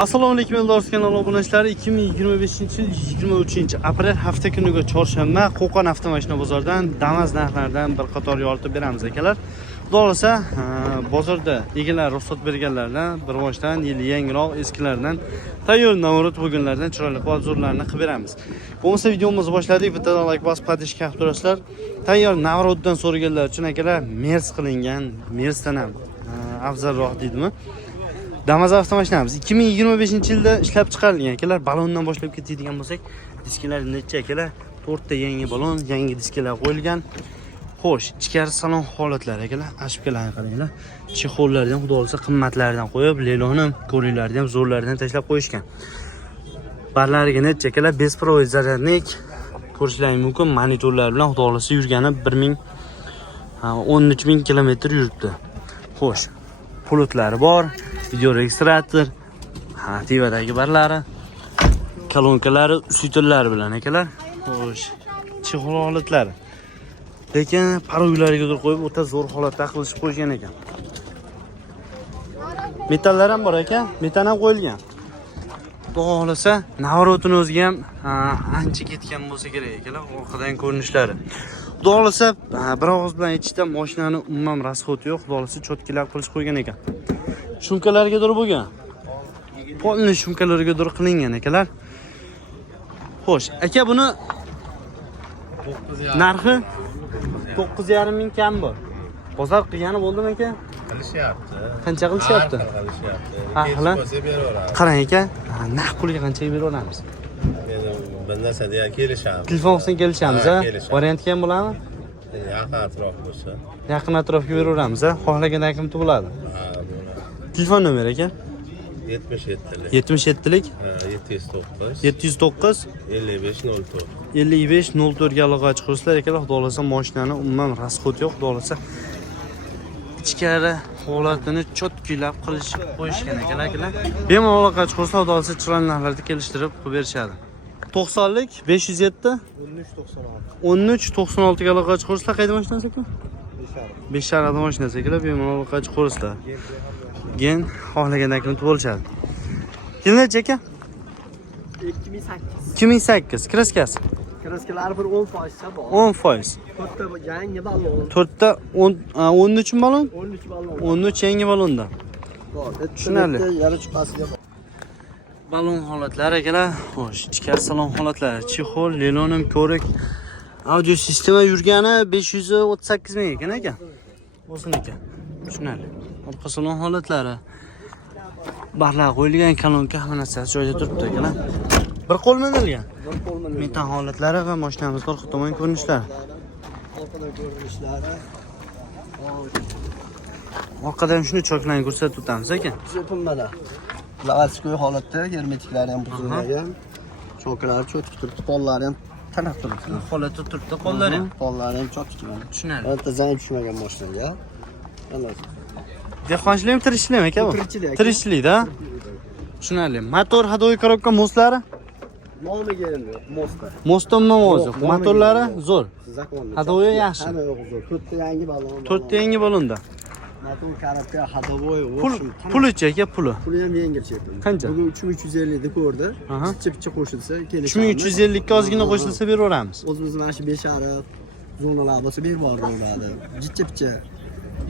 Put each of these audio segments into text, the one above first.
Assalomu alaykum do'stlar, kanal obunachilari. 2025-23 hafta kuniga chorshanba Qo'qon avtomashina bozoridan Damas narxlaridan bir qator yoritib beramiz akalar. Xudo bozorda egalar ruxsat berganlardan bir boshdan yangiroq eskilardan tayyor navorot bo'lganlardan chiroyli obzorlarni qilib beramiz. Bo'lmasa videomizni boshladik. Bittadan like bosib qatnashga haqli turasizlar. Tayyor navorotdan so'raganlar uchun akalar mers qilingan, mersdan ham afzalroq deydimi? Damas avtomashinamiz 2025-yilda ishlab chiqarilgan akalar. Balondan boshlab ketadigan bo'lsak, diskalar necha akalar? 4 ta yangi balon, yangi diskalar qo'yilgan. Xo'sh, ichkari salon holatlari akalar, ashibkalarni qaranglar. Chexollardan xudo olsa qimmatlardan qo'yib, lelonim, ko'riklarni ham zo'rlardan tashlab qo'yishgan. Barlariga necha akalar? Besprovod zaryadnik ko'rishlaringiz mumkin. Monitorlar bilan xudo olsa yurgani 13000 kilometr yuribdi. Xo'sh, pulutlari bor. Video registrator, TV'dagi barlari, kolonkalari, usitillari bilan akalar. Xo'sh, chexol holatlari. Lekin parollarga qo'yib o'ta zo'r holatda qilishib qo'ygan ekan. Metallar ham bor ekan, metal ham qo'yilgan. Xudo xolasa, navorotini o'ziga ham ancha ketgan bo'lsa kerak akalar, orqadan ko'rinishlari. Xudo xolasa, bir og'iz bilan aytishda mashinani umuman rasxoti yo'q, xudo xolasa cho'tkilar qilib qo'ygan ekan. Shumkalarga dur bo'lgan. Polni shumkalarga dur qilingan akalar. Xo'sh, aka buni 9,5 narxi 9,5 ming kam bor. Bozor qilgani bo'ldimi aka? Qilishyapti. Qancha qilishyapti? Qilishyapti. Qarang aka, naq pulga qanchaga beraveramiz? Endi bir narsaga kelishamiz. Telefon qilsang kelishamiz, a? Variant ham bo'ladimi? Yaqin atrof bo'lsa. Yaqin atrofga beraveramiz, a? Xohlagan akamda bo'ladi. Telefon nomeri aka? 77lik. 77lik 709 709 5504. 5504 ga aloqa chiqarsizlar akalar. Xudo xolasa mashinani umuman rasxot yo'q. Xudo xolasa ichkari holatini cho'tkilab qilishib qo'yishgan akalar. Bemalol aloqa chiqarsizlar, xudo xolasa chiroyli narxlarda kelishtirib qo'yib berishadi. 90lik 507 1396 ga aloqa chiqarsizlar. Qayda mashinasi aka? 5 mashinasi akalar. Bemalol aloqa chiqarsizlar. Gen xohlagan akamda bo'lishadi. Kelnecha aka? 2008. Kraskasi. Kraskalar bir 10% bor. 10%. 4 ta yangi balon. 4 ta 13 balon? 13 balon. 13 yangi balonda. Bor. Tushunarli. Yarı chiqasiga bor. Balon holatlari akalar. Xo'sh, ichkari salon holatlari, chexol, lelonim, ko'rik, audio sistema yurgani 538 ming ekan aka. Bo'lsin aka. Tushunarli. Orqa salon holatlari. Barlar qo'yilgan, kolonka hamma narsasi joyida turibdi akalar. Bir qo'l minilgan. Bir qo'l bilan Metan holatlari va mashinamiz orqa tomon ko'rinishlari. orqadan ko'rinishlari. Orqadan shuni choklarni ko'rsatib o'tamiz aka. Jepim mana. Plastik holatda, germetiklari ham buzilmagan. Choklari cho'tki turibdi, pollari ham tanaq turibdi. Holatda turibdi qo'llari. Pollari ham cho'tki mana. Tushunarli. Bitta zayn tushmagan mashinaga. Mana. Dehqonchilik ham tirishchilik aka bu? Tirishchilik-da. Tushunarli. Motor, hadoviy korobka, mostlari? Nomiga endi mosta. Mostomma o'zi. Motorlari zo'r. Zakonni. Hadoviy yaxshi. Hamma yo'q zo'r. 4 ta yangi balon. 4 ta yangi balonda. Motor korobka hadoviy. Pulichi aka, puli. Puli ham yengilcha ekan. Qancha? Bugun 3350 ni ko'rdi. Picha qo'shilsa kelishamiz. 3350 ga ozgina qo'shilsa beraveramiz. O'zimiz mana shu 5 ariq zonalar bo'lsa berib yuboradi. Picha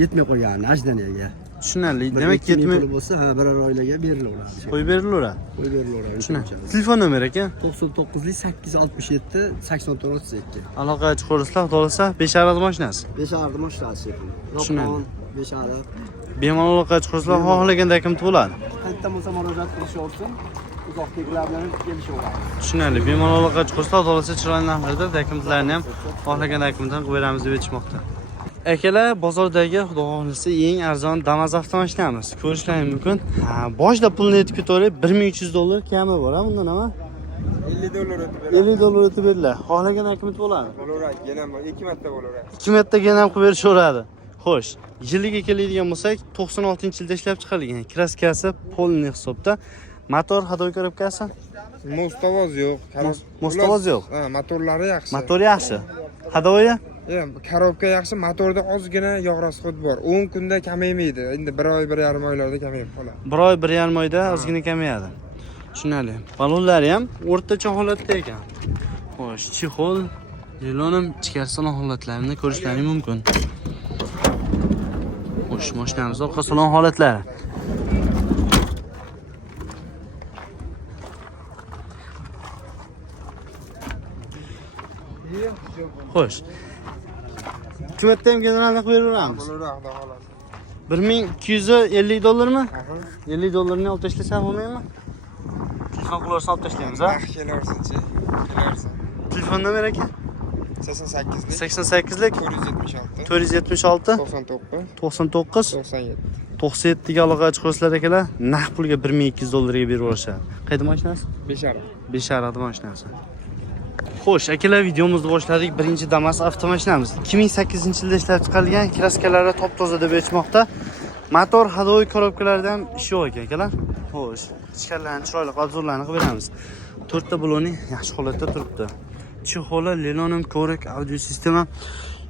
yetmay qolgan ajdaniyaga. Tushunarli. Demak, yetmay bo'lsa, ha, biror oilaga berilaveradi. qo'yib berilaveradi. Qo'yib berilaveradi. Tushunarli. Telefon nomeri aka? 99lik 867 8432. Aloqa chiqarsizlar, xudo xolasa 5 ariq mashinasi. 5 ariq mashinasi. Tushunarli. 5 ariq. Bemalol aloqa chiqarsizlar, xohlagan akamda bo'ladi. Qayerdan bo'lsa murojaat qilish olsin. Uzoqliklar bilan kelishaveradi. Tushunarli. Bemalol aloqa chiqarsizlar, xudo xolasa chiroyli narxlarda dokumentlarni ham xohlagan akamdan qilib beramiz deb aytishmoqda. Akalar, bozordagi xudo xolasa eng arzon Damas avtomashinamiz. Ko'rishlaringiz mumkin. Boshda pulni aytib ketaverib, $1300 kami bor, ha bundan nima? $50 $50 o'tib beriladi. Xohlagan akamda bo'ladi. bo'laveradi. Yana 2 marta bo'laveradi. 2 martaga ham qilib berishaveradi. Xo'sh, yiliga keladigan bo'lsak, 96-yilda ishlab chiqarilgan. Kraskasi polni hisobda. Motor, hadoviy korobkasi? Mostovoz yo'q. Mostovoz yo'q. Ha, motorlari yaxshi. Motor yaxshi. Hadoviy? Korobka yaxshi, motorda ozgina yog' rasxod bor. 10 kunda kamaymaydi. Endi 1 oy, 1,5 oylarda kamayib qoladi. 1 oy 1,5 oyda ozgina kamayadi. Tushunali. Balonlari ham o'rtacha holatda ekan. Xo'sh, chexol, lelonim ichkari salon holatlarini ko'rishlaring mumkin. Xo'sh, mashinamiz orqa salon holatlari. Xo'sh. Qiymatda ham generalni qo'yib beramiz. Bo'laroq xudo xohlasa. 1250 dollarmi? 50 dollarni olib tashlasa bo'lmaydimi? Telefon qilaversa olib tashlaymiz, ha? Kelarsin-chi. Kelarsin. Telefon nomer aka? 88lik 88lik 476 476 99 99 97. 97 ga aloqa chiqarsizlar akalar. Naq pulga 1200 dollarga berib yuborishadi. Qayda mashinasi? 5,5. 5 mashinasi. Xo'sh, akalar, videomizni boshladik. Birinchi Damas avtomashinamiz 2008-yilda ishlab chiqarilgan, kraskalari top-toza deb aytmoqda. Motor, hadovoy korobkalarida ham ish yo'q ekan, akalar. Xo'sh, ichkarilarni chiroyli obzorlarni qilib beramiz. 4 ta baloni yaxshi holatda turibdi. Chexoli, lelonim, ko'rik, audio sistema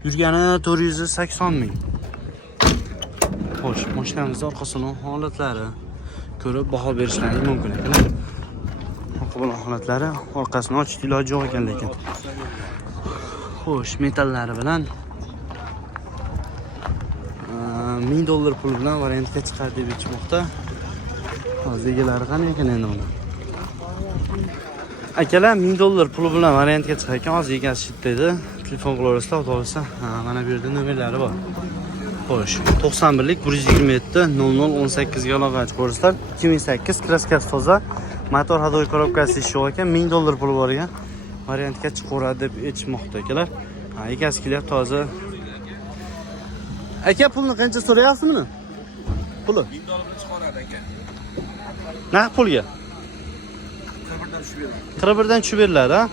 yurgani 480 ming. Xo'sh, mashinamizning orqa salon holatlari ko'rib baho berishlaring mumkin akalar. Orqa salon holatlari, orqasini ochish iloji yo'q ekan lekin. Xo'sh, metallari bilan $1000 pul bilan variantga chiqar deb aytmoqda. Hozir egalari qanday ekan endi uni? Akalar, $1000 pul bilan variantga chiqar ekan, hozir egasi dedi. Telefon qilaverasizlar, xudo xolasa. Mana bu yerda nomerlari bor. Xo'sh, 91lik 127 0018 ga aloqa chiqarsizlar. 2008 kraskasi toza, motor hadovoy korobkasi ish yo'q ekan, $1000 pul bor ekan. Variantga chiqaradi deb aytmoqda akalar. Egasi kelyapti hozir. Aka, pulni qancha so'rayapsiz buni? Puli $1000 chiqaradi aka. Naq pulga? 41dan tushib beriladi, ha?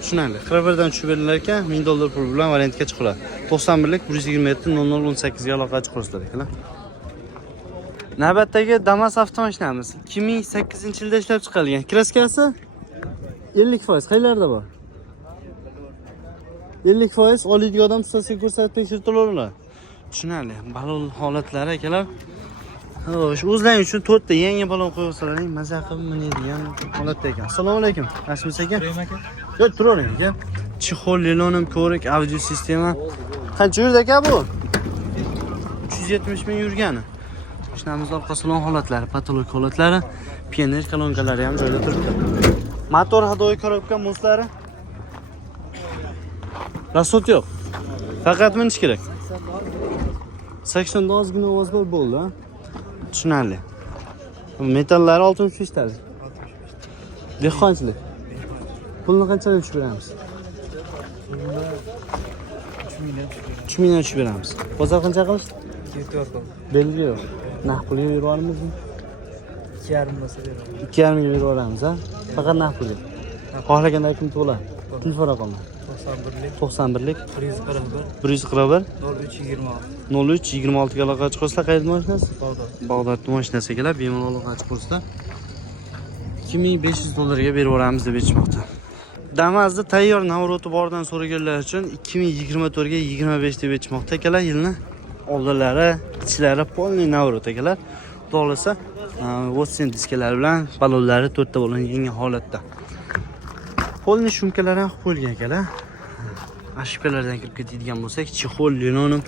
Tushunarli. 41dan tushib berilar ekan, $1000 pul bilan variantga chiqaradi. 91lik 127 0018 ga aloqa chiqarsizlar akalar. Navbatdagi Damas avtomashinamiz 2008-yilda ishlab chiqarilgan. Kraskasi 50%. Qayerlarda bor? 50% oladigan odam ustasiga ko'rsatib tekshirtirib. Tushunarli. Balon holatlari akalar. Xo'sh, o'zlaring uchun 4 ta yangi balon qo'yib olsalaring maza qilib minadigan holatda ekan. Assalomu alaykum. Yaxshimisiz aka? Yo'q, turavering aka. Chexol, lelonim, ko'rik, audio sistema. Qancha yurdi aka bu? 370 ming yurgani. Mashinamiz orqa salon holatlari, patolog holatlari, pioner kolonkalari ham joyda turibdi. Motor hadovoy korobka moslari. Rasot yo'q. Faqat minish kerak. 80 ozgina ovoz bor bo'ldi, ha? Tushunarli. Metallari 65 talik. Dehqonchilik. Pulni qanchadan tushib beramiz? 3 million tushib beramiz. Bozor qancha qilishdi? 4 pul. Belgi yo'q. Naq pulga berib olamizmi? 2,5 bo'lsa beraman. 2,5 ga berib olamiz, ha? Faqat naq pulga. Xohlaganda aytib to'la. Telefon raqami 91lik 141 0326 ga aloqa chiqarsizlar. Qayerda mashinasi? Bag'dod mashinasi ekanlar, bemalol aloqa chiqarsizlar. 2500 dollarga berib yuboramiz deb aytmoqda. Damas'da tayyor navroti bordan so'raganlar uchun 2024 ga 25 deb aytmoqda akalar. Yilni oldinlari, ichlari polni navrot akalar. Xudo Watson diskalari bilan balonlari 4 ta balon yangi holatda. Polni shumkalari ham qo'yilgan akalar. Ashkalardan kirib ketadigan bo'lsak, chexol, lelonim,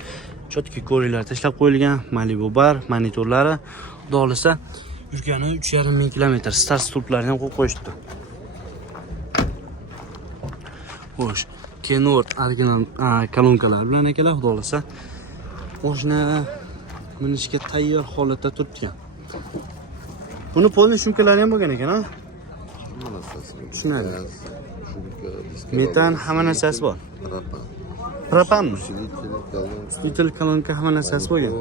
chotki ko'ringlar tashlab qo'yilgan, Malibu bar, monitorlari, xudo yurgani 3,5 ming kilometr. Start stulplarini ham qo'yib qo'yishdi. Xo'sh, Kenworth original kolonkalar bilan akalar, xudo mashina minishga tayyor holatda turibdi. Buni polni shumkalari ham bo'lgan ekan, ha? Tushunarli. Metan hamma narsasi bor. Propanmi? Stitel kolonka hamma narsasi bo'lgan.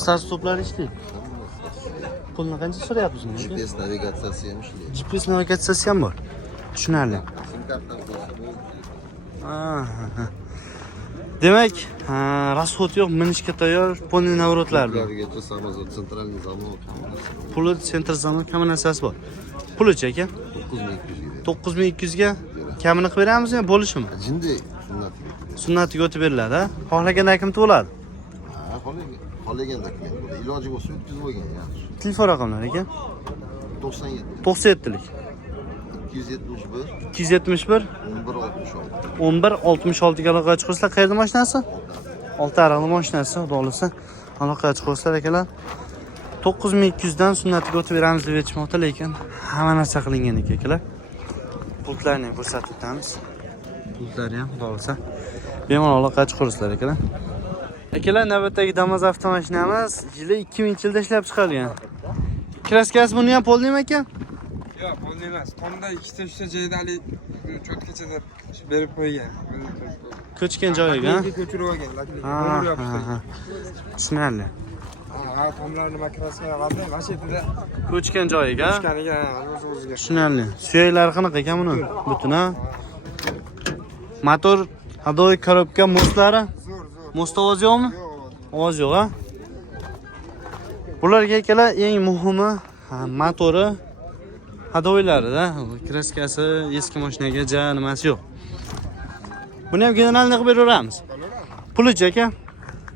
Start stoplar ishlaydi. Pulni qancha so'rayapsiz? GPS navigatsiyasi ham ishlaydi. GPS navigatsiyasi ham bor. Tushunarli. Demak, rasxod yo'q, minishga tayyor polni navrotlar bilan. Ulargacha Samazot sentralniy zamok. Puli sentr zamok hamma narsasi bor. Pulichi aka? 9200 ga. 9200 ga kamini qilib beramizmi, bo'lishimi? Jinday sunnat. Sunnatiga o'tib beriladi, ha? Xohlaganda kim bo'ladi? Ha, qolganda kim bo'ladi? Iloji bo'lsa o'tkazib qo'ygan yaxshi. Telefon raqamlar ekan. 97 97lik. 271 271 1166. 1166 ga aloqaga chiqsizlar. Qayerda mashinasi? Olti ariqli mashinasi, xudo xolasa. Aloqaga chiqsizlar akalar. 9200 dan sunnatiga o'tib beramiz deb aytishmoqda, lekin hamma narsa qilingan ekan akalar. Pultlarni ko'rsatib o'tamiz. Pultlari ham xudo xolasa bemalol aloqaga chiqarsizlar akalar. Akalar, navbatdagi Damas avtomashinamiz yili 2000-yilda ishlab chiqarilgan. Kraskasi buni ham poldimi aka? Yo'q, bo'ldi emas. Tomda ikkita joyda hali cho'tkachalar berib qo'ygan. Ko'chgan joyiga, ha? Ko'chirib olgan, lekin Ha, ha. Bismillah. Ha, tomlarni makrasga qoldi, mashinada Ko'chgan joyiga. chiqaniga o'z-o'ziga. Tushunarli. Suyaklari qanaqa ekan buni? Butun, ha? Motor, hadoy korobka, moslari. Zo'r. Most ovoz yo'qmi? Yo'q. Ovoz yo'q, ha? Bularga akalar eng muhimi motori, hadoylari-da. Kraskasi eski mashinaga ja nimasi yo'q. Buni ham generalni qilib beraveramiz. Pulichi aka?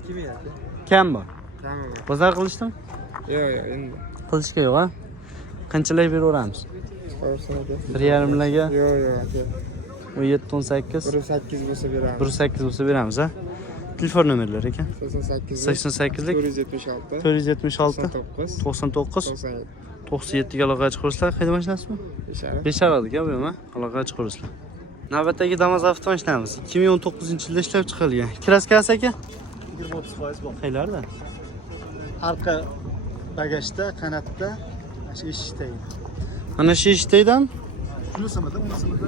Kim edi? Kam bor. Tamam. Bozor qilishdimi? Yo'q, endi. Qilishga yo'q, ha? Qanchalar beraveramiz? Chiqarsan aka. 1,5 milliga Yo'q, aka. 17-18 1.8 bo'lsa beramiz. 1.8 bo'lsa beramiz, ha? Telefon nomerlari ekan. 88 88lik 476 476 99 99 97 97 ga aloqaga chiqarsizlar. Qayda mashinasizmi? Beshara. Beshariqda bu ham, ha? Aloqaga chiqarsizlar. Navbatdagi Damas avtomashinamiz 2019-yilda ishlab chiqarilgan. Kraskasi aka? 20-30% bor. Qaylarda? Arqa bagajda, qanotda, shu eshikdagi. Mana shu eshikdagidan, Shunisimida, bunisimida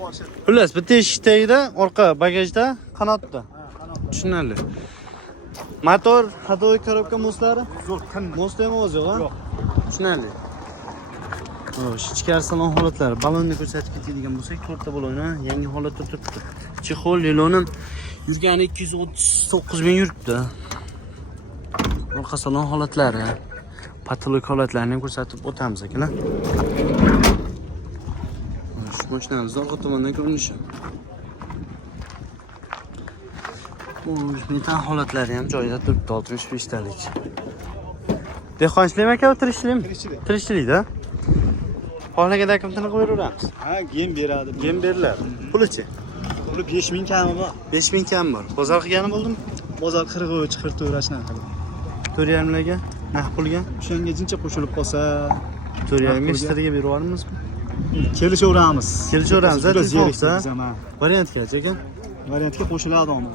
boshi. xullas bitta eshikdagida, orqa bagajda, qanotda. Tushunarli. Motor, hadoy korobka, moslari? Zo'r, qin. Mosta ham ovoz yo'q, ha? Yo'q. Tushunarli. Xo'sh, ichkari salon holatlari. Balonni ko'rsatib ketadigan bo'lsak, to'rtta baloni yangi holatda turibdi. Chexol, lelonim yurgani 239 ming yuribdi. Orqa salon holatlari, patolog holatlarini ham ko'rsatib o'tamiz akalar. Shu mashinamizning orqa tomondan ko'rinishi. Bu metan holatlari ham joyida turibdi, 65 talik. Dehqonchilikmi aka, tirishchilikmi? Tirishchilikda. Xohlaganda akamtini qilib beraveramiz. Ha, gem beradi. Gem beriladi. Pulichi? Puli 5000 kami bor. 5000 kam bor. Bozor qilgani bo'ldimi? Bozor 43, 44 shunaqa. 4,5 milliga naqd pulga O'shanga jincha qo'shilib qolsa, 4,5 mishteriga berib yuboramizmi? kelishaveramiz. Kelishaveramiz, Biz telefon zerikdik, variantga aka. Variantga qo'shiladi uni.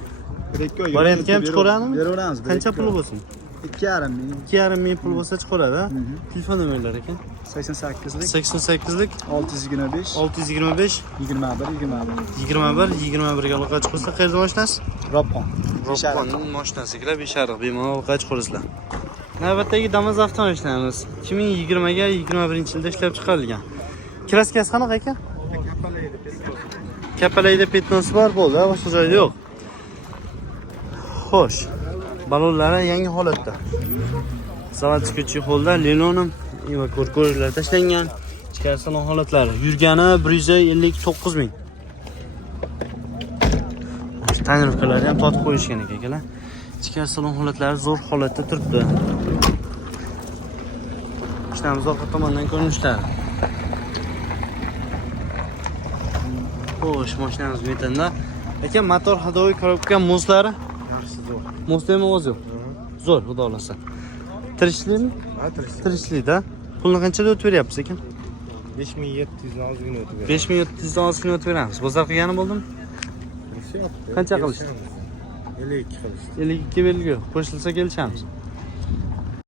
Variantga ham chiqaradimi? Beraveramiz. Qancha puli bo'lsin? 2,5 ming. 2,5 ming pul bo'lsa chiqaradi. Telefon nomerlari ekan. 88lik 88lik 625 625 21 21 ga aloqaga chiqsa, qayerda mashinasi? Ropqon. Ropqonning mashinasiga beshariq bemalol aloqaga chiqarsizlar. Navbatdagi Damas avtomashinamiz 2020 ga 21-yilda ishlab chiqarilgan. Kraskasi qanaqa ekan? Kapalayda petnosi bor bo'ldi, boshqa joyda yo'q. Xo'sh. Balonlari yangi holatda. Zavodskiy holda lelonim va ko'rko'rlar tashlangan. Ichkari salon holatlari. Yurgani 159 ming. Tonirovkalari ham totib qo'yishgan ekan. Ichkari salon holatlari zo'r holatda turibdi. Mashinamiz orqa tomondan ko'rinishlari. Xo'sh, mashinamiz metanda. Lekin motor, hadoy korobka, moslari Yaxshi zo'r. Mosta ham ovoz yo'q. Zo'r, xudo xolasa. Tirishlikmi? Ha, tirishlik. Tirishlikda. Pulni qanchada o'tib beryapsiz ekan? 5700 dan ozgina o'tib beradi. 5700 dan ozgina o'tib beramiz. Bozor qilgani bo'ldimi? Kelishyapti. Qancha qilishdi? 52 qilishdi. 52 belgi. Qo'shilsa kelishamiz.